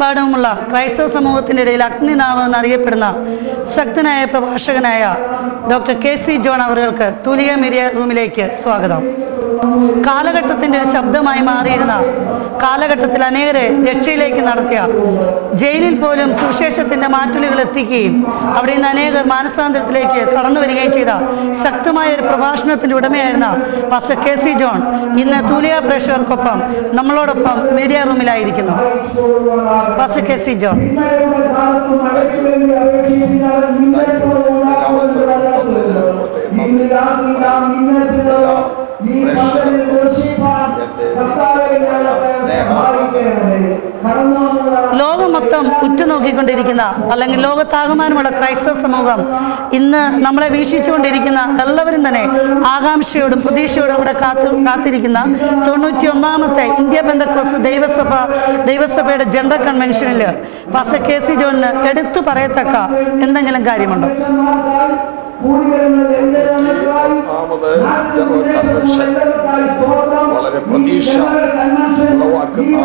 ലോകമെമ്പാടുമുള്ള ക്രൈസ്തവ സമൂഹത്തിൻ്റെ ഇടയിൽ അഗ്നിനാവ് എന്നറിയപ്പെടുന്ന ശക്തനായ പ്രഭാഷകനായ ഡോക്ടർ KC ജോൺ അവർക്ക് തൂലിക മീഡിയ റൂമിലേക്ക് സ്വാഗതം. കാലഘട്ടത്തിൻ്റെ ഒരു ശബ്ദമായി മാറിയിരുന്ന, കാലഘട്ടത്തിൽ അനേകരെ രക്ഷയിലേക്ക് നടത്തിയ, ജയിലിൽ പോലും സുവിശേഷത്തിൻ്റെ മാറ്റലുകൾ എത്തിക്കുകയും അവിടെ നിന്ന് അനേകർ മാനസാന്തരത്തിലേക്ക് കടന്നു വരികയും ചെയ്ത ശക്തമായ ഒരു പ്രഭാഷണത്തിൻ്റെ ഉടമയായിരുന്ന പാസ്റ്റർ KC ജോൺ ഇന്ന് തൂലിക പ്രേക്ഷകർക്കൊപ്പം നമ്മളോടൊപ്പം മീഡിയ റൂമിലായിരിക്കുന്നു. Pastor KC John. ലോകം മൊത്തം ഉറ്റുനോക്കിക്കൊണ്ടിരിക്കുന്ന, അല്ലെങ്കിൽ ലോകത്താകമാനമുള്ള ക്രൈസ്തവ സമൂഹം ഇന്ന് നമ്മളെ വീക്ഷിച്ചുകൊണ്ടിരിക്കുന്ന എല്ലാവരും തന്നെ ആകാംക്ഷയോടും പ്രതീക്ഷയോടും കൂടെ കാത്തിരിക്കുന്ന 91ാമത്തെ ഇന്ത്യ പെന്തക്കോസ്ത് ദൈവസഭയുടെ ജനറൽ കൺവെൻഷനിൽ പാസ്റ്റർ KC ജോണിന് എടുത്തു പറയത്തക്ക എന്തെങ്കിലും കാര്യമുണ്ടോ? വളരെ പ്രതീക്ഷ ഉളവാക്കുന്ന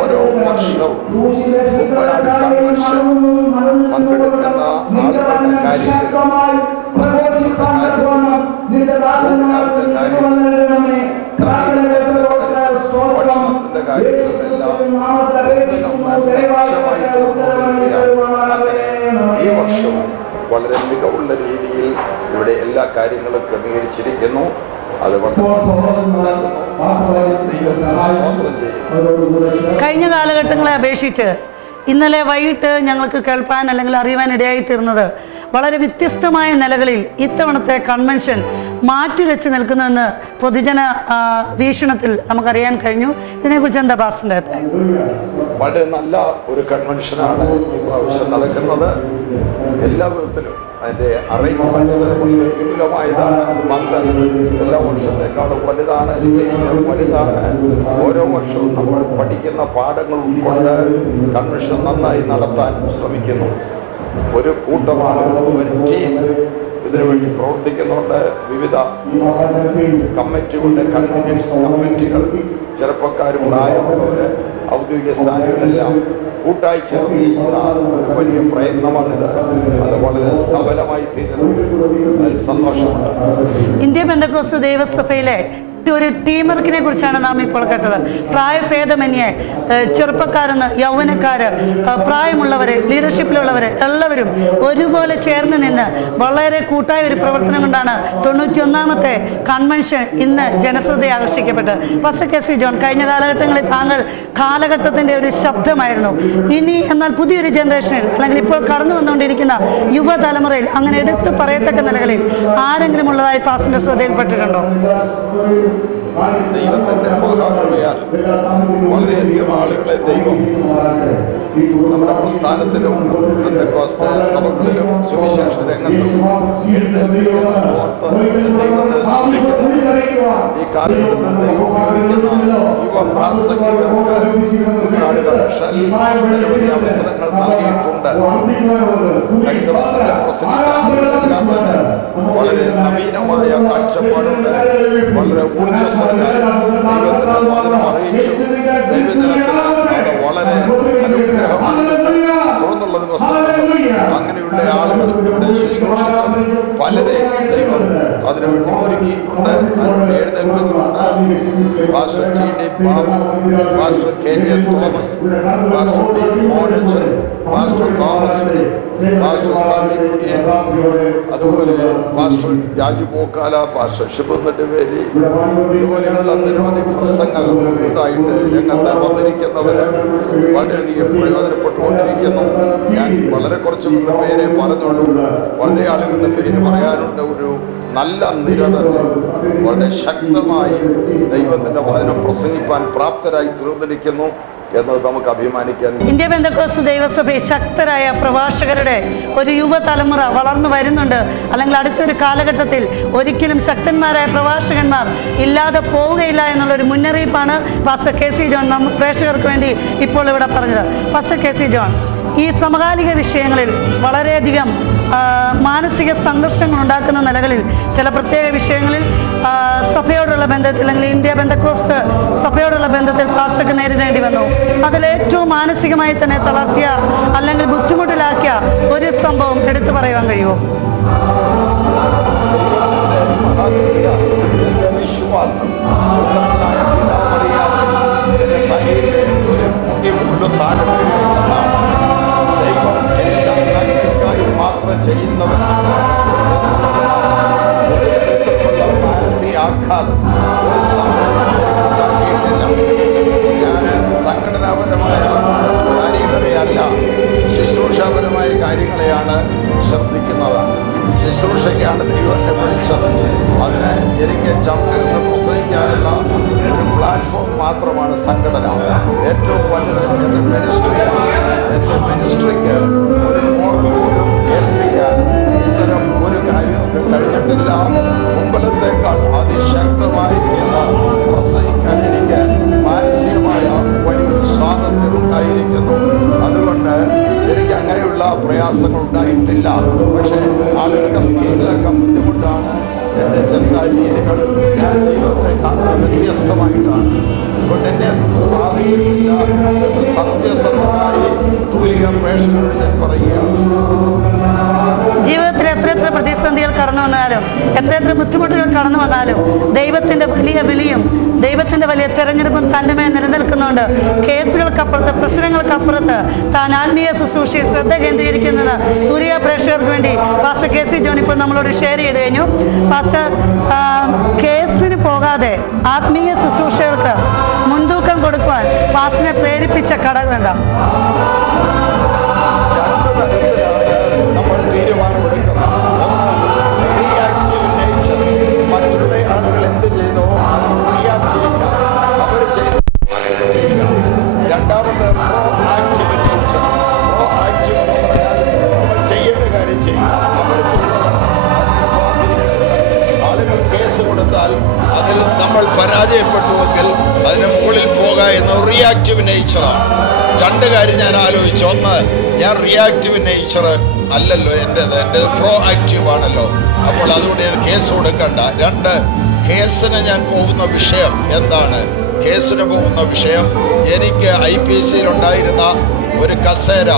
ഓരോ വർഷവും പങ്കെടുക്കുന്ന ആളുകളുടെ കാര്യത്തിൽ, ഭക്ഷണത്തിന്റെ കാര്യത്തിലെല്ലാം ഈ വർഷവും വളരെ മികവുള്ള രീതിയിൽ ഇവിടെ എല്ലാ കാര്യങ്ങളും ക്രമീകരിച്ചിരിക്കുന്നു. കഴിഞ്ഞ കാലഘട്ടങ്ങളെ അപേക്ഷിച്ച് ഇന്നലെ വൈകിട്ട് ഞങ്ങൾക്ക് കേൾപ്പാൻ അല്ലെങ്കിൽ അറിയുവാൻ ഇടയായി തീർന്നത് വളരെ വ്യത്യസ്തമായ നിലകളിൽ ഇത്തവണത്തെ കൺവെൻഷൻ മാറ്റുരച്ച് നിൽക്കുന്നുവെന്ന് പൊതുജന വീക്ഷണത്തിൽ നമുക്കറിയാൻ കഴിഞ്ഞു. ഇതിനെക്കുറിച്ച് എന്താ പാസ്റ്ററിന്റെ അഭിപ്രായം? വളരെ നല്ല ഒരു കൺവെൻഷനാണ് ഈ പ്രാവശ്യം നടക്കുന്നത്. എല്ലാ വിധത്തിലും അതിൻ്റെ അറേഞ്ച്മെന്റ്സ് വളരെ വിപുലമായതാണ്. പന്തൽ എല്ലാ വർഷത്തേക്കാളും വലുതാണ്, സ്റ്റേജ് വലുതാണ്. ഓരോ വർഷവും നമ്മൾ പഠിക്കുന്ന പാഠങ്ങൾ ഉൾക്കൊണ്ട് കൺവെൻഷൻ നന്നായി നടത്താൻ ശ്രമിക്കുന്നു. ഒരു കൂട്ടമാണ്, ഒരു ടീം ഇതിനുവേണ്ടി പ്രവർത്തിക്കുന്നുണ്ട്. വിവിധ കമ്മിറ്റികളുടെ കൺവീനിയൻസ് കമ്മിറ്റികൾ, ചെറുപ്പക്കാരും പ്രായമുള്ളവര്, ഔദ്യോഗിക സ്ഥാനങ്ങളെല്ലാം കൂട്ടായി ചേർന്ന് ചെയ്യുന്ന വലിയ പ്രയത്നമാണിത്. അത് വളരെ സഫലമായി തീരുന്നു. അതിൽ സന്തോഷമുണ്ട്. ഇന്ത്യ പെന്തക്കോസ്ത് ദൈവസഭയിലെ ഒരു ടീംവർക്കിനെ കുറിച്ചാണ് നാം ഇപ്പോൾ കേട്ടത്. പ്രായഭേദമന്യേ ചെറുപ്പക്കാരെന്ന് യൗവനക്കാര്, പ്രായമുള്ളവര്, ലീഡർഷിപ്പിലുള്ളവര് എല്ലാവരും ഒരുപോലെ ചേർന്ന് നിന്ന് വളരെ കൂട്ടായ ഒരു പ്രവർത്തനം കൊണ്ടാണ് 91ാമത്തെ കൺവെൻഷൻ ഇന്ന് ജനശ്രദ്ധയെ ആകർഷിക്കപ്പെട്ടത്. പാസ്റ്റർ KC ജോൺ, കഴിഞ്ഞ കാലഘട്ടങ്ങളിൽ താങ്കൾ കാലഘട്ടത്തിന്റെ ഒരു ശബ്ദമായിരുന്നു. ഇനി എന്നാൽ പുതിയൊരു ജനറേഷനിൽ, അല്ലെങ്കിൽ ഇപ്പോൾ കടന്നു വന്നുകൊണ്ടിരിക്കുന്ന യുവതലമുറയിൽ അങ്ങനെ എടുത്തു പറയത്തക്ക നിലകളിൽ ആരെങ്കിലും ഉള്ളതായി പാസ്റ്ററിന്റെ ശ്രദ്ധയിൽപ്പെട്ടിട്ടുണ്ടോ? ദൈവത്തിന്റെ മഹാകൃപയാൽ വളരെയധികം ആളുകളെ ദൈവം നമ്മുടെ പ്രസ്ഥാനത്തിലും പെന്തക്കോസ്ത് സഭകളിലും സുവിശേഷ രംഗത്തും ദൈവത്തെ സ്തുതിക്കുന്നു. ഈ കാലഘട്ടത്തിൽ ദൈവം ഉപയോഗിക്കുന്ന യുവപ്രാസംഗികർക്ക് നിരവധി അവസരങ്ങൾ നൽകിയിട്ടുണ്ട്. കഴിഞ്ഞ ദിവസങ്ങളിൽ പ്രസംഗിച്ച ആളുകളെല്ലാം തന്നെ വളരെ നവീനമായ കാഴ്ചപ്പാടുണ്ട്. വളരെ ഊർജ്ജസ്വലരായി ദൈവത്തിന്റെ വചനം അറിയിച്ചു. ദൈവജനത്തിന് വളരെ അനുഗ്രഹമാണ്. തുറന്നുള്ള ദിവസങ്ങളിൽ അങ്ങനെയുള്ള ആളുകൾ ഇവിടെ ശുശ്രൂഷിക്കാൻ പലരെ ദൈവം അതിനുവേണ്ടി ഒരുക്കിയിട്ടുണ്ട്. അതിനുവേണ്ടി എഴുന്നേൽപ്പിച്ചിട്ടുണ്ട്. Pastor TD Babu, pastor KJ Thomas, pastor D Monachan, pastor Thomas, pastor Sami Kurian, അതുപോലെ പാസ്റ്റർ രാജു പോക്കാല, പാസ്റ്റർ ഷിബു നെടുവേലി, ഇതുപോലെയുള്ള നിരവധി പ്രസംഗങ്ങൾ ഇതായിട്ട് രംഗത്ത് വന്നിരിക്കുന്നവര് വളരെയധികം പ്രയോജനപ്പെട്ടുകൊണ്ടിരിക്കുന്നു. ഞാൻ വളരെ കുറച്ച് പേരെ പറഞ്ഞുള്ളൂ. വളരെ ആളുകളുടെ പേര് പറയാനുണ്ട്. ഒരു നല്ല നിര തന്നെ വളരെ ശക്തമായി ദൈവത്തിന്റെ വചനം പ്രസംഗിപ്പാൻ പ്രാപ്തരായി തീർന്നിരിക്കുന്നു എന്നത് നമുക്ക് അഭിമാനിക്കാൻ. ഇന്ത്യ പെന്തക്കോസ്ത് ദൈവസഭയിൽ ശക്തരായ പ്രഭാഷകരുടെ ഒരു യുവതലമുറ വളർന്നു വരുന്നുണ്ട്. അല്ലെങ്കിൽ അടുത്തൊരു കാലഘട്ടത്തിൽ ഒരിക്കലും ശക്തന്മാരായ പ്രഭാഷകന്മാർ ഇല്ലാതെ പോവുകയില്ല എന്നുള്ളൊരു മുന്നറിയിപ്പാണ് പാസ്റ്റർ KC ജോൺ പ്രേക്ഷകർക്ക് വേണ്ടി ഇപ്പോൾ ഇവിടെ പറഞ്ഞത്. പാസ്റ്റർ KC ജോൺ, ഈ സമകാലിക വിഷയങ്ങളിൽ വളരെയധികം മാനസിക സംഘർഷങ്ങൾ ഉണ്ടാക്കുന്ന നിലകളിൽ ചില പ്രത്യേക വിഷയങ്ങളിൽ സഭയോടുള്ള ബന്ധത്തിൽ അല്ലെങ്കിൽ ഇന്ത്യ പെന്തക്കോസ്ത് സഭയോടുള്ള ബന്ധത്തിൽ പാസ്റ്റർക്ക് നേരിടേണ്ടി വന്നു. അതിലേറ്റവും മാനസികമായി തന്നെ തളർത്തിയ അല്ലെങ്കിൽ ബുദ്ധിമുട്ടിലാക്കിയ ഒരു സംഭവം എടുത്തു പറയുവാൻ കഴിയുമോ? വിശ്വാസം മാത്രം ചെയ്യുന്നവർ മാനസികാഘാതം ഞാൻ സംഘടനാപരമായ കാര്യങ്ങളെയല്ല ശുശ്രൂഷാപരമായ കാര്യങ്ങളെയാണ് ശ്രദ്ധിക്കുന്നത്. ശുശ്രൂഷയ്ക്കാണ് ദൈവത്തെ വിളിച്ചത്. അതിന് എനിക്ക് ചർച്ചകൾ പ്രസംഗിക്കാനുള്ള ഒരു പ്ലാറ്റ്ഫോം മാത്രമാണ് സംഘടന. ഏറ്റവും വലുത് എൻ്റെ മിനിസ്ട്രിയാണ്. എൻ്റെ മിനിസ്ട്രിക്ക് ഒരു മോഡൽ പോലും ഏൽപ്പിക്കാൻ ഇത്തരം ഒരു കാര്യമൊക്കെ കഴിഞ്ഞിട്ടില്ല. മുമ്പലത്തേക്കാൾ അതിശക്തമായിരിക്കുന്ന പ്രസംഗിക്കാൻ എനിക്ക് മാനസികമായ വലിയ സ്വാതന്ത്ര്യം ഉണ്ടായിരിക്കുന്നു. അതുകൊണ്ട് എനിക്ക് അങ്ങനെയുള്ള പ്രയാസങ്ങൾ ഉണ്ടായിട്ടില്ല. പക്ഷേ ആളുകൾക്ക് മനസ്സിലാക്കാൻ ബുദ്ധിമുട്ടാണ്. എൻ്റെ ചില രീതികൾ ഞാൻ ജീവിതത്തെ കാണാൻ വ്യത്യസ്തമായിട്ടാണ്. അതുകൊണ്ട് എന്നെ സത്യസന്ധമായി തൂലിക പ്രേക്ഷകരോട് ഞാൻ പറയുകയാണ്. ജീവിതത്തിൽ എത്ര പ്രതിസന്ധികൾ കടന്നു വന്നാലും എത്ര ബുദ്ധിമുട്ടുകൾ കടന്നു വന്നാലും ദൈവത്തിൻ്റെ വലിയ വിളിയും ദൈവത്തിൻ്റെ വലിയ തെരഞ്ഞെടുപ്പും തൻ്റെ മേൽ നിലനിൽക്കുന്നുണ്ട്. കേസുകൾക്കപ്പുറത്ത് പ്രശ്നങ്ങൾക്കപ്പുറത്ത് താൻ ആത്മീയ ശുശ്രൂഷയിൽ ശ്രദ്ധ കേന്ദ്രീകരിക്കുന്നത് തുലിയ പ്രേക്ഷകർക്ക് വേണ്ടി പാസ്റ്റർ കെ സി ജോൺ ഇപ്പോൾ നമ്മളോട് ഷെയർ ചെയ്ത് കഴിഞ്ഞു. പാസ്റ്റർ, കേസിന് പോകാതെ ആത്മീയ ശുശ്രൂഷകൾക്ക് മുൻതൂക്കം കൊടുക്കുവാൻ പാസ്റ്ററിനെ പ്രേരിപ്പിച്ച ഘടകം എന്താ? അതിൽ നമ്മൾ പരാജയപ്പെട്ടുവെങ്കിൽ അതിന് മുകളിൽ പോകുക എന്ന റിയാക്റ്റീവ് നേച്ചറാണ്. രണ്ട് കാര്യം ഞാൻ ആലോചിച്ചു. ഒന്ന്, ഞാൻ റിയാക്റ്റീവ് നേച്ചർ അല്ലല്ലോ എൻ്റേത് പ്രോ ആക്റ്റീവ് ആണല്ലോ. അപ്പോൾ അതുകൊണ്ട് ഞാൻ കേസ് കൊടുക്കണ്ട. രണ്ട്, കേസിന് ഞാൻ പോകുന്ന വിഷയം എന്താണ്? കേസിന് പോകുന്ന വിഷയം എനിക്ക് IPC-യിലുണ്ടായിരുന്ന ഒരു കസേര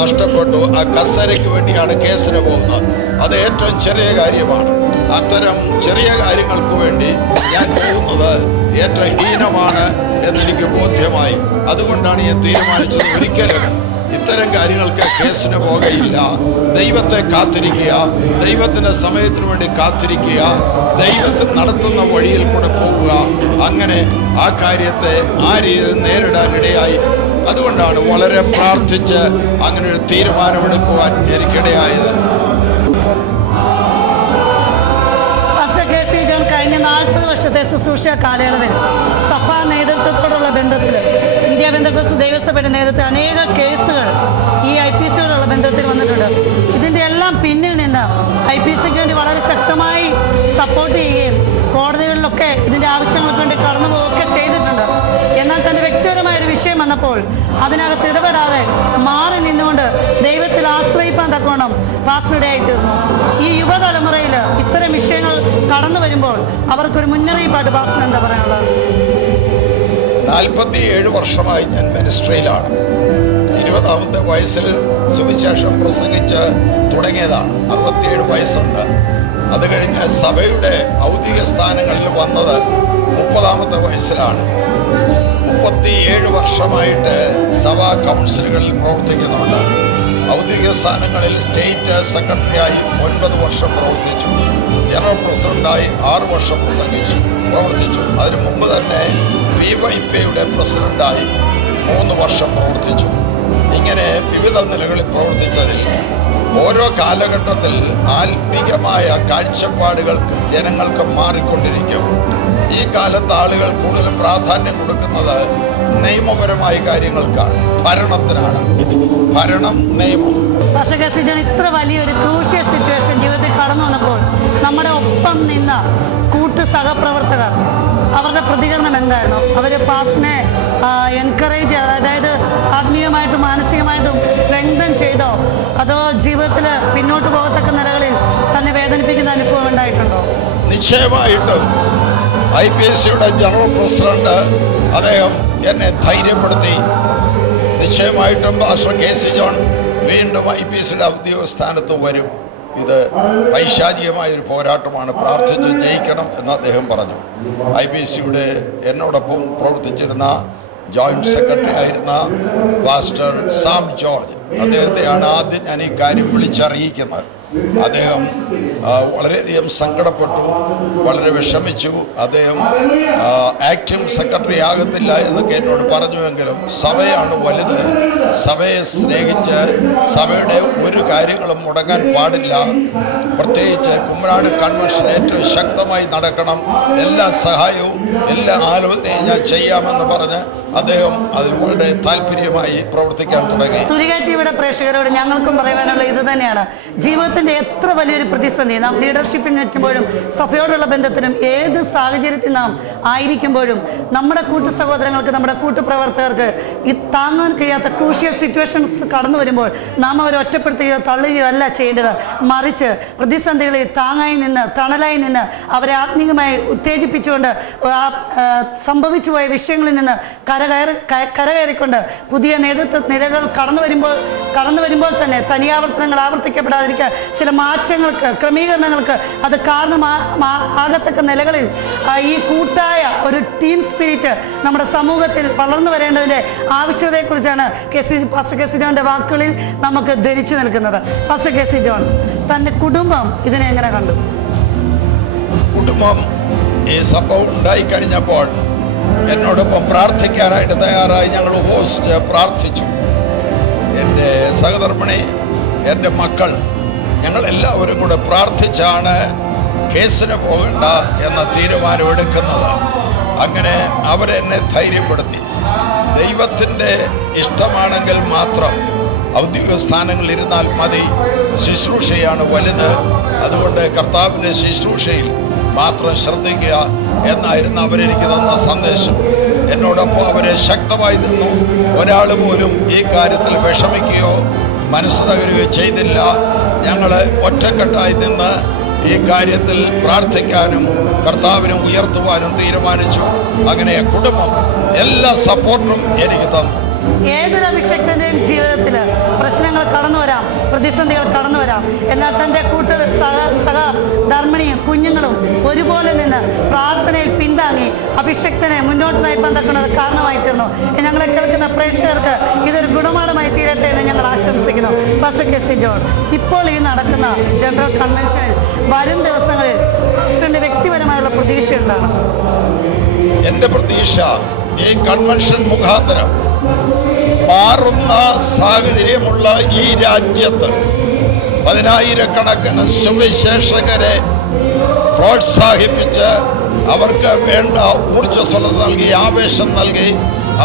നഷ്ടപ്പെട്ടു. ആ കസേരയ്ക്ക് വേണ്ടിയാണ് കേസിന് പോകുന്നത്. അത് ഏറ്റവും ചെറിയ കാര്യമാണ്. അത്തരം ചെറിയ കാര്യങ്ങൾക്ക് വേണ്ടി ഞാൻ പോകുന്നത് ഏറ്റവും ഹീനമാണ് എന്നെനിക്ക് ബോധ്യമായി. അതുകൊണ്ടാണ് ഞാൻ തീരുമാനിച്ചത് ഒരിക്കലും ഇത്തരം കാര്യങ്ങൾക്ക് കേസിന് പോകുകയില്ല. ദൈവത്തെ കാത്തിരിക്കുക, ദൈവത്തിൻ്റെ സമയത്തിന് വേണ്ടി കാത്തിരിക്കുക, ദൈവത്തിൽ നടത്തുന്ന വഴിയിൽ കൂടെ പോവുക. അങ്ങനെ ആ കാര്യത്തെ ആ രീതിയിൽ നേരിടാനിടയായി. അതുകൊണ്ടാണ് വളരെ പ്രാർത്ഥിച്ച് അങ്ങനെ ഒരു തീരുമാനമെടുക്കുവാൻ എനിക്കിടയായത്. കഴിഞ്ഞ 40 വർഷത്തെ ശുശ്രൂഷ കാലയളവിൽ സഭാ നേതൃത്വത്തോടുള്ള ബന്ധത്തിൽ ഇന്ത്യ പെന്തക്കോസ്ത് ദൈവസഭയുടെ നേതൃത്വത്തിൽ അനേക കേസുകൾ ഈ IPC-യോടുള്ള ബന്ധത്തിൽ വന്നിട്ടുണ്ട്. ഇതിൻ്റെ എല്ലാം പിന്നിൽ നിന്ന് IPC-ക്ക് വേണ്ടി വളരെ ശക്തമായി സപ്പോർട്ട് ചെയ്യുകയും കോടതികളിലൊക്കെ ഇതിൻ്റെ ആവശ്യങ്ങൾക്ക് വേണ്ടി കടന്നു പോവുകയൊക്കെ ചെയ്തിട്ടുണ്ട്. എന്നാൽ തൻ്റെ വ്യക്തിപരമായൊരു വിഷയം വന്നപ്പോൾ അതിനകത്ത് ഇടപെടാതെ മാറി നിന്നുകൊണ്ട് ദൈവത്തിൽ ആശ്രയിപ്പാൻ തക്കോണം പാസ്റ്ററുടെയായി തീർന്നു. ഈ യുവതലമുറയിൽ ഇത്തരം വിഷയങ്ങൾ കടന്നു വരുമ്പോൾ അവർക്കൊരു മുന്നറിയിപ്പായിട്ട് പാസ്റ്റർ എന്താ പറയാനുള്ളത്? 47 വർഷമായി ഞാൻ മിനിസ്ട്രിയിലാണ്. 20ാമത്തെ വയസ്സിൽ സുവിശേഷം പ്രസംഗിച്ച് തുടങ്ങിയതാണ്. 67 വയസ്സുണ്ട്. അത് കഴിഞ്ഞ് സഭയുടെ ഔദ്യോഗിക സ്ഥാനങ്ങളിൽ വന്നത് 30ാമത്തെ വയസ്സിലാണ്. 37 വർഷമായിട്ട് സഭാ കൗൺസിലുകളിൽ പ്രവർത്തിക്കുന്നുണ്ട്. ഔദ്യോഗിക സ്ഥാനങ്ങളിൽ സ്റ്റേറ്റ് സെക്രട്ടറിയായി 9 വർഷം പ്രവർത്തിച്ചു. ജനറൽ പ്രസിഡന്റായി 6 വർഷം പ്രവർത്തിച്ചു. അതിനു മുമ്പ് തന്നെ PYPയുടെ പ്രസിഡന്റായി 3 വർഷം പ്രവർത്തിച്ചു. ഇങ്ങനെ വിവിധ നിലകളിൽ പ്രവർത്തിച്ചതിൽ ഓരോ കാലഘട്ടത്തിൽ ആത്മീകമായ കാഴ്ചപ്പാടുകൾക്ക് ജനങ്ങൾക്ക് മാറിക്കൊണ്ടിരിക്കും. ഈ കാലത്ത് ആളുകൾ കൂടുതൽ പ്രാധാന്യം കൊടുക്കുന്നത് നിയമപരമായ കാര്യങ്ങൾക്കാണ്, ഭരണത്തിനാണ്. ഭരണം, നിയമം. ഇത്ര വലിയൊരു ക്രൂഷ്യൽ സിറ്റുവേഷൻ ജീവിതത്തിൽ കടന്നു വന്നപ്പോൾ നമ്മുടെ ഒപ്പം നിന്ന കൂട്ടു സഹപ്രവർത്തകർ അവരുടെ പ്രതികരണം എന്തായിരുന്നു? അവർ പാസ്റ്റിനെ എൻകറേജ്, അതായത് ആത്മീയമായിട്ടും മാനസികമായിട്ടും സ്ട്രെങ്തൻ ചെയ്തോ, അതോ ജീവിതത്തിൽ പിന്നോട്ട് പോകത്തക്ക നിലകളിൽ തന്നെ വേദനിപ്പിക്കുന്ന അനുഭവം ഉണ്ടായിട്ടുണ്ടോ? നിശ്ചയമായിട്ടും IPSCയുടെ ജനറൽ പ്രസിഡന്റ് അദ്ദേഹം എന്നെ ധൈര്യപ്പെടുത്തി. നിശ്ചയമായിട്ടും പാസ്റ്റർ KC ജോൺ വീണ്ടും IPSCയുടെ ഔദ്യോഗിക സ്ഥാനത്ത് വരും. ഇത് പൈശാചികമായൊരു പോരാട്ടമാണ്, പ്രാർത്ഥിച്ച് ജയിക്കണം എന്ന് അദ്ദേഹം പറഞ്ഞു. IPSCയുടെ എന്നോടൊപ്പം പ്രവർത്തിച്ചിരുന്ന ജോയിന്റ് സെക്രട്ടറി ആയിരുന്ന പാസ്റ്റർ സാം ജോർജ്, അദ്ദേഹത്തെയാണ് ആദ്യം ഞാൻ ഈ കാര്യം വിളിച്ചറിയിക്കുന്നത്. അദ്ദേഹം വളരെയധികം സങ്കടപ്പെട്ടു, വളരെ വിഷമിച്ചു. അദ്ദേഹം ആക്ടിംഗ് സെക്രട്ടറി ആകത്തില്ല എന്നൊക്കെ എന്നോട് പറഞ്ഞുവെങ്കിലും സഭയാണ് വലുത്, സഭയെ സ്നേഹിച്ച് സഭയുടെ ഒരു കാര്യങ്ങളും മുടങ്ങാൻ പാടില്ല, പ്രത്യേകിച്ച് കുമ്മനാട് കൺവെൻഷൻ ഏറ്റവും ശക്തമായി നടക്കണം, എല്ലാ സഹായവും എല്ലാ ആലോചനയും ഞാൻ ചെയ്യാമെന്ന് പറഞ്ഞ് അദ്ദേഹം അതിൽ വളരെ താല്പര്യമായി പ്രവർത്തിക്കാൻ തുടങ്ങി. തുലിക ടിവിയുടെ പ്രേക്ഷകരോട് ഞങ്ങൾക്കും പറയാനുള്ള ഇത് തന്നെയാണ്. ജീവിതത്തിന്റെ എത്ര വലിയൊരു പ്രതിസന്ധി നാം ലീഡർഷിപ്പിൽ നിൽക്കുമ്പോഴും സഭയോടുള്ള ബന്ധത്തിലും ഏത് സാഹചര്യത്തിൽ നാം ആയിരിക്കുമ്പോഴും നമ്മുടെ കൂട്ടു സഹോദരങ്ങൾക്ക്, നമ്മുടെ കൂട്ടുപ്രവർത്തകർക്ക് ഈ താങ്ങാൻ കഴിയാത്ത ക്രൂഷ്യൽ സിറ്റുവേഷൻസ് കടന്നു വരുമ്പോൾ നാം അവരെ ഒറ്റപ്പെടുത്തുകയോ തള്ളുകയോ അല്ല ചെയ്യേണ്ടത്. മറിച്ച് പ്രതിസന്ധികളിൽ താങ്ങായി നിന്ന്, തണലായി നിന്ന്, അവരെ ആത്മീയമായി ഉത്തേജിപ്പിച്ചുകൊണ്ട് സംഭവിച്ചു പോയ വിഷയങ്ങളിൽ നിന്ന് കരകയറിക്കൊണ്ട് പുതിയ നേതൃത്വ നിരകൾ കടന്നു വരുമ്പോൾ തന്നെ തനിയാവർത്തനങ്ങൾ ആവർത്തിക്കപ്പെടാതിരിക്കാൻ ചില മാറ്റങ്ങൾക്ക്, ക്രമീകരണങ്ങൾക്ക് അത് കാരണമാകത്തക്ക നിലകളിൽ ഈ കൂട്ടായ ഒരു ടീം സ്പിരിറ്റ് നമ്മുടെ സമൂഹത്തിൽ വളർന്നു വരേണ്ടതിൻ്റെ ആവശ്യകതയെക്കുറിച്ചാണ് പാസ്റ്റർ KC ജോണിന്റെ വാക്കുകളിൽ നമുക്ക് ധരിച്ചു നിൽക്കുന്നത്. പാസ്റ്റർ KC ജോൺ, തന്റെ കുടുംബം ഇതിനെ എങ്ങനെ കണ്ടു? കുടുംബം ഈ സംഭവം ഉണ്ടായിക്കഴിഞ്ഞപ്പോൾ എന്നോടൊപ്പം പ്രാർത്ഥിക്കാനായിട്ട് തയ്യാറായി. ഞങ്ങൾ ഉപവസിച്ച് പ്രാർത്ഥിച്ചു. എൻ്റെ സഹധർമ്മിണി, എൻ്റെ മക്കൾ, ഞങ്ങളെല്ലാവരും കൂടെ പ്രാർത്ഥിച്ചാണ് കേസിന് പോകണ്ട എന്ന തീരുമാനമെടുക്കുന്നത്. അങ്ങനെ അവരെന്നെ ധൈര്യപ്പെടുത്തി. ദൈവത്തിൻ്റെ ഇഷ്ടമാണെങ്കിൽ മാത്രം ഔദ്യോഗിക സ്ഥാനങ്ങളിൽ ഇരുന്നാൽ മതി, ശുശ്രൂഷയാണ് വലുത്, അതുകൊണ്ട് കർത്താവിൻ്റെ ശുശ്രൂഷയിൽ മാത്രം ശ്രദ്ധിക്കുക എന്നായിരുന്നു അവരെനിക്ക് തന്ന സന്ദേശം. എന്നോടൊപ്പം അവരെ ശക്തമായി നിന്നു. ഒരാൾ പോലും ഈ കാര്യത്തിൽ വിഷമിക്കുകയോ മനസ്സ് തകരുകയോ ചെയ്തില്ല. ഞങ്ങൾ ഒറ്റക്കെട്ടായി നിന്ന് ഈ കാര്യത്തിൽ പ്രാർത്ഥിക്കാനും കർത്താവിനെ ഉയർത്തുവാനും തീരുമാനിച്ചു. അങ്ങനെ കുടുംബം എല്ലാ സപ്പോർട്ടും എനിക്ക് തന്നു. ഏതൊരു അഭിഷക്തന്റെയും ജീവിതത്തിൽ പ്രശ്നങ്ങൾ കടന്നു വരാം, പ്രതിസന്ധികൾ കടന്നു വരാം. എന്നാൽ തൻ്റെ സഹധർമ്മിണിയും കുഞ്ഞുങ്ങളും ഒരുപോലെ നിന്ന് പ്രാർത്ഥനയിൽ പിന്താങ്ങി അഭിഷക്തനെ മുന്നോട്ട് നയിപ്പാൻ തക്കുന്നത് കാരണമായി തീർന്നു. ഞങ്ങളെ കേൾക്കുന്ന പ്രേക്ഷകർക്ക് ഇതൊരു ഗുണപാഠമായി തീരട്ടെ എന്ന് ഞങ്ങൾ ആശംസിക്കുന്നു. പാസ്റ്റർ KC ജോൺ, ഇപ്പോൾ ഈ നടക്കുന്ന ജനറൽ കൺവെൻഷനിൽ വരും ദിവസങ്ങളിൽ പാസ്റ്ററിന്റെ വ്യക്തിപരമായുള്ള പ്രതീക്ഷ എന്താണ്? എൻ്റെ പ്രതീക്ഷ ഈ കൺവെൻഷൻ മുഖാന്തരം മാറുന്ന സാഹചര്യമുള്ള ഈ രാജ്യത്ത് 10,000-കണക്കിന് സുവിശേഷകരെ പ്രോത്സാഹിപ്പിച്ച് അവർക്ക് വേണ്ട ഊർജ്ജസ്വലത നൽകി, ആവേശം നൽകി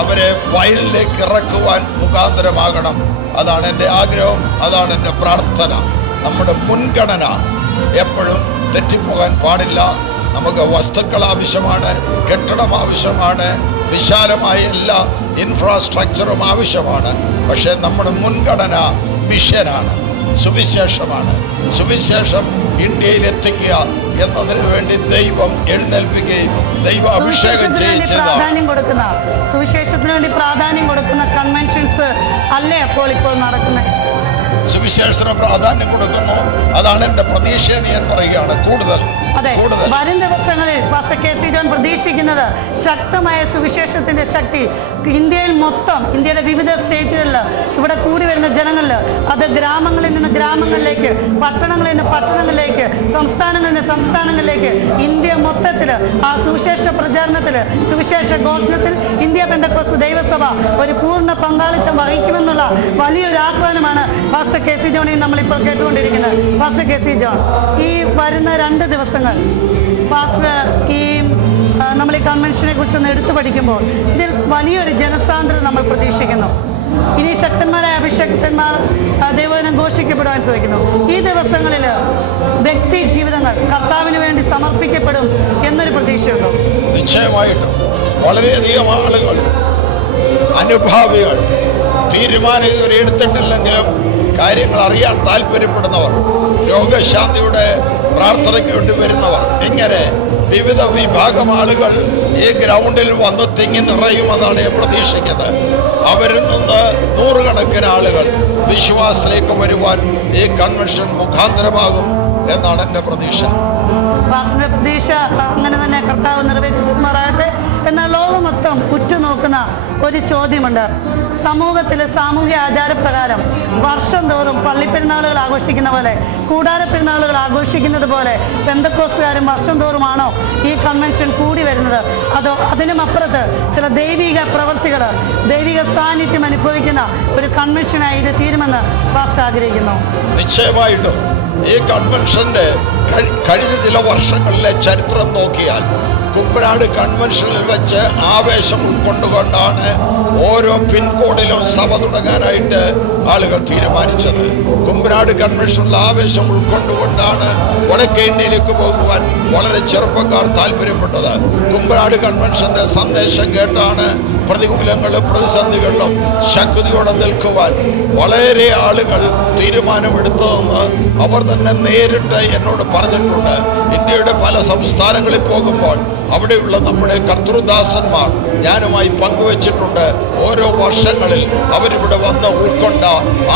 അവരെ വയലിലേക്ക് ഇറക്കുവാൻ മുഖാന്തരമാകണം. അതാണ് എൻ്റെ ആഗ്രഹം, അതാണ് എൻ്റെ പ്രാർത്ഥന. നമ്മുടെ മുൻഗണന എപ്പോഴും തെറ്റിപ്പോകാൻ പാടില്ല. നമുക്ക് വസ്തുക്കൾ ആവശ്യമാണ്, കെട്ടിടം ആവശ്യമാണ്, വിശാലമായ എല്ലാ ഇൻഫ്രാസ്ട്രക്ചറും ആവശ്യമാണ്. പക്ഷേ നമ്മുടെ മുൻഗണന മിഷനാണ്, സുവിശേഷമാണ്. സുവിശേഷം ഇന്ത്യയിൽ എത്തിക്കുക എന്നതിന് വേണ്ടി ദൈവം എഴുന്നേൽപ്പിക്കുകയും ദൈവം അഭിഷേകം പ്രാധാന്യം കൊടുക്കുന്ന, സുവിശേഷത്തിന് വേണ്ടി പ്രാധാന്യം കൊടുക്കുന്ന കൺവെൻഷൻസ് അല്ലേ അപ്പോൾ നടക്കുന്നത്? സുവിശേഷത്തിന് പ്രാധാന്യം കൊടുക്കുന്നു. അതാണ് എൻ്റെ പ്രതീക്ഷ എന്ന് ഞാൻ പറയുകയാണ്. കൂടുതൽ വരും ദിവസങ്ങളിൽ പാസ്റ്റർ KC ജോൺ പ്രതീക്ഷിക്കുന്നത് ശക്തമായ സുവിശേഷത്തിന്റെ ശക്തി ഇന്ത്യയിൽ മൊത്തം, ഇന്ത്യയുടെ വിവിധ സ്റ്റേറ്റുകളിൽ ഇവിടെ കൂടി വരുന്ന ജനങ്ങളിൽ, അത് ഗ്രാമങ്ങളിൽ നിന്ന് ഗ്രാമങ്ങളിലേക്ക്, പട്ടണങ്ങളിൽ നിന്ന് പട്ടണങ്ങളിലേക്ക്, സംസ്ഥാനങ്ങളിൽ നിന്ന് സംസ്ഥാനങ്ങളിലേക്ക്, ഇന്ത്യ മൊത്തത്തിൽ ആ സുവിശേഷ പ്രചാരണത്തിൽ, സുവിശേഷ ഘോഷണത്തിൽ ഇന്ത്യ പെന്തക്കോസ്ത് ദൈവസഭ ഒരു പൂർണ്ണ പങ്കാളിത്തം വഹിക്കുമെന്നുള്ള വലിയൊരു ആഹ്വാനമാണ് പാസ്റ്റർ KC ജോണിൽ നമ്മളിപ്പോൾ കേട്ടുകൊണ്ടിരിക്കുന്നത്. പാസ്റ്റർ KC ജോൺ, ഈ വരുന്ന 2 ദിവസങ്ങൾ പാസ്റ്റർ ഈ നമ്മൾ ഈ കൺവെൻഷനെ കുറിച്ചൊന്ന് എടുത്തു പഠിക്കുമ്പോൾ ഇതിൽ വലിയൊരു ജനസാന്ദ്രത നമ്മൾ പ്രതീക്ഷിക്കുന്നു. ഇനി ശക്തന്മാരായ അഭിഷക്തന്മാർ ദൈവവചനം ഘോഷിക്കപ്പെടുവാൻ ശ്രമിക്കുന്നു. ഈ ദിവസങ്ങളിൽ വ്യക്തി ജീവിതങ്ങൾ കർത്താവിന് വേണ്ടി സമർപ്പിക്കപ്പെടും എന്നൊരു പ്രതീക്ഷയുണ്ടോ? നിശ്ചയമായിട്ടും വളരെയധികം ആളുകൾ, അനുഭാവികൾ, തീരുമാനം ഇതുവരെ എടുത്തിട്ടില്ലെങ്കിലും കാര്യങ്ങൾ അറിയാൻ താല്പര്യപ്പെടുന്നവർ, രോഗശാന്തിയുടെ പ്രാർത്ഥനയ്ക്ക് വേണ്ടി വരുന്നവർ, ഇങ്ങനെ വിവിധ വിഭാഗം ആളുകൾ ഈ ഗ്രൗണ്ടിൽ വന്ന് തിങ്ങി നിറയുമെന്നാണ് ഞാൻ പ്രതീക്ഷിക്കുന്നത്. അവരിൽ നിന്ന് നൂറുകണക്കിന് ആളുകൾ വിശ്വാസത്തിലേക്ക് വരുവാൻ ഈ കൺവെൻഷൻ മുഖാന്തരമാകും എന്നാണ് എൻ്റെ പ്രതീക്ഷ. പ്രതീക്ഷ അങ്ങനെ തന്നെ കർത്താവ് നിറവേറ്റുമാറാകട്ടെ. എന്നാൽ ലോകം മൊത്തം ഉറ്റുനോക്കുന്ന ഒരു ചോദ്യമുണ്ട്. സമൂഹത്തിലെ സാമൂഹ്യ ആചാരപ്രകാരം വർഷം തോറും പള്ളിപ്പെരുന്നാളുകൾ ആഘോഷിക്കുന്ന പോലെ, കൂടാര പെരുന്നാളുകൾ ആഘോഷിക്കുന്നത് പോലെ പെന്തക്കോസ്തുകാരും വർഷം തോറുമാണോ ഈ കൺവെൻഷൻ കൂടി വരുന്നത്? അതോ അതിനും അപ്പുറത്ത് ചില ദൈവിക പ്രവൃത്തികൾ, ദൈവിക സാന്നിധ്യം അനുഭവിക്കുന്ന ഒരു കൺവെൻഷനായി ഇത് തീരുമെന്ന് പാസ്റ്റർ ആഗ്രഹിക്കുന്നു? നിശ്ചയമായിട്ടും ഈ കൺവെൻഷന്റെ കഴിഞ്ഞ ചില വർഷങ്ങളിലെ ചരിത്രം നോക്കിയാൽ കുമ്പനാട് കൺവെൻഷനിൽ വെച്ച് ആവേശം ഉൾക്കൊണ്ടുകൊണ്ടാണ് ഓരോ പിൻകോഡിലും സഭ തുടങ്ങാനായിട്ട് ആളുകൾ തീരുമാനിച്ചത്. കുമ്പനാട് കൺവെൻഷനിൽ ആവേശം ഉൾക്കൊണ്ടുകൊണ്ടാണ് വടക്കേ ഇന്ത്യയിലേക്ക് പോകുവാൻ വളരെ ചെറുപ്പക്കാർ താല്പര്യപ്പെട്ടത്. കുമ്പനാട് കൺവെൻഷന്റെ സന്ദേശം കേട്ടാണ് പ്രതികൂലങ്ങളിലും പ്രതിസന്ധികളിലും ശക്തിയോടെ നിൽക്കുവാൻ വളരെ ആളുകൾ തീരുമാനമെടുത്തതെന്ന് അവർ തന്നെ നേരിട്ട് എന്നോട് പറഞ്ഞിട്ടുണ്ട്. ഇന്ത്യയുടെ പല സംസ്ഥാനങ്ങളിൽ പോകുമ്പോൾ അവിടെയുള്ള നമ്മുടെ കർത്തൃദാസന്മാർ ഞാനുമായി പങ്കുവച്ചിട്ടുണ്ട്. ഓരോ വർഷങ്ങളിൽ അവരിവിടെ വന്ന് ഉൾക്കൊണ്ട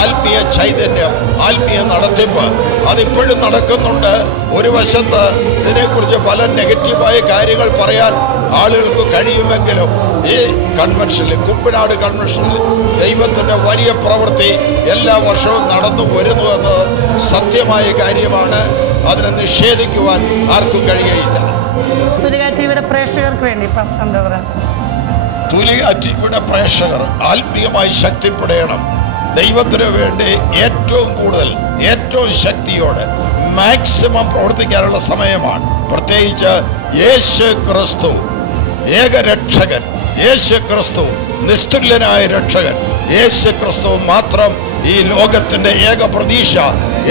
ആത്മീയ ചൈതന്യം, ആത്മീയ നടത്തിപ്പ് അതിപ്പോഴും നടക്കുന്നുണ്ട്. ഒരു വശത്ത് ഇതിനെക്കുറിച്ച് പല നെഗറ്റീവായ കാര്യങ്ങൾ പറയാൻ ആളുകൾക്ക് കഴിയുമെങ്കിലും ഈ കൺവെൻഷനിൽ, കുമ്പനാട് കൺവെൻഷനിൽ ദൈവത്തിൻ്റെ വലിയ പ്രവൃത്തി എല്ലാ വർഷവും നടന്നു വരുന്നു എന്നത് സത്യമായ കാര്യമാണ്. അതിനെ നിഷേധിക്കുവാൻ ആർക്കും കഴിയുകയില്ല. തുലിക ടിവിയുടെ പ്രേക്ഷകർക്ക് വേണ്ടി തുലിക ടിവിയുടെ പ്രേക്ഷകർ ആത്മീയമായി ശക്തിപ്പെടണം. ദൈവത്തിന് വേണ്ടി ഏറ്റവും കൂടുതൽ, ഏറ്റവും ശക്തിയോടെ മാക്സിമം പ്രവർത്തിക്കാനുള്ള സമയമാണ്. പ്രത്യേകിച്ച് യേശു ക്രിസ്തു ഏകരക്ഷകൻ, യേശു ക്രിസ്തു നിസ്തുല്യനായ രക്ഷകൻ, യേശു ക്രിസ്തു മാത്രം ഈ ലോകത്തിന്റെ ഏക പ്രതീക്ഷ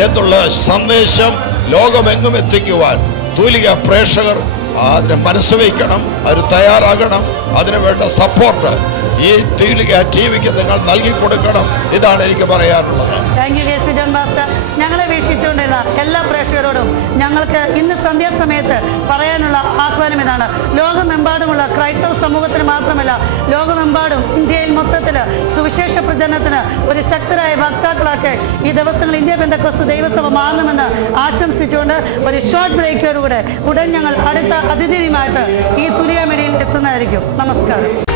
എന്നുള്ള സന്ദേശം ലോകമെങ്ങും എത്തിക്കുവാൻ തുലിക പ്രേക്ഷകർ അതിനെ മനസ്സുവയ്ക്കണം, അവർ തയ്യാറാകണം. അതിനു വേണ്ട സപ്പോർട്ട് ഈ തുലിക ടിവിക്ക് നിങ്ങൾ നൽകി കൊടുക്കണം. ഇതാണ് എനിക്ക് പറയാനുള്ളത്. Thank you K C. John pastor. ഞങ്ങളെ വീക്ഷിച്ചുകൊണ്ടിരുന്ന എല്ലാ പ്രേക്ഷകരോടും ഞങ്ങൾക്ക് ഇന്ന് സന്ധ്യാസമയത്ത് പറയാനുള്ള ആഹ്വാനം ഇതാണ്. ലോകമെമ്പാടുമുള്ള ക്രൈസ്തവ സമൂഹത്തിന് മാത്രമല്ല, ലോകമെമ്പാടും ഇന്ത്യയിൽ മൊത്തത്തിൽ സുവിശേഷ പ്രചരണത്തിന് ഒരു ശക്തരായ വക്താക്കളാക്കി ഈ ദിവസങ്ങൾ ഇന്ത്യ പെന്തക്കോസ്ത് ദൈവസഭ മാറണമെന്ന് ആശംസിച്ചുകൊണ്ട് ഒരു ഷോർട്ട് ബ്രേക്കോടുകൂടെ ഉടൻ ഞങ്ങൾ അടുത്ത അതിഥിയുമായിട്ട് ഈ തുലിക മീഡിയയിൽ എത്തുന്നതായിരിക്കും. നമസ്കാരം.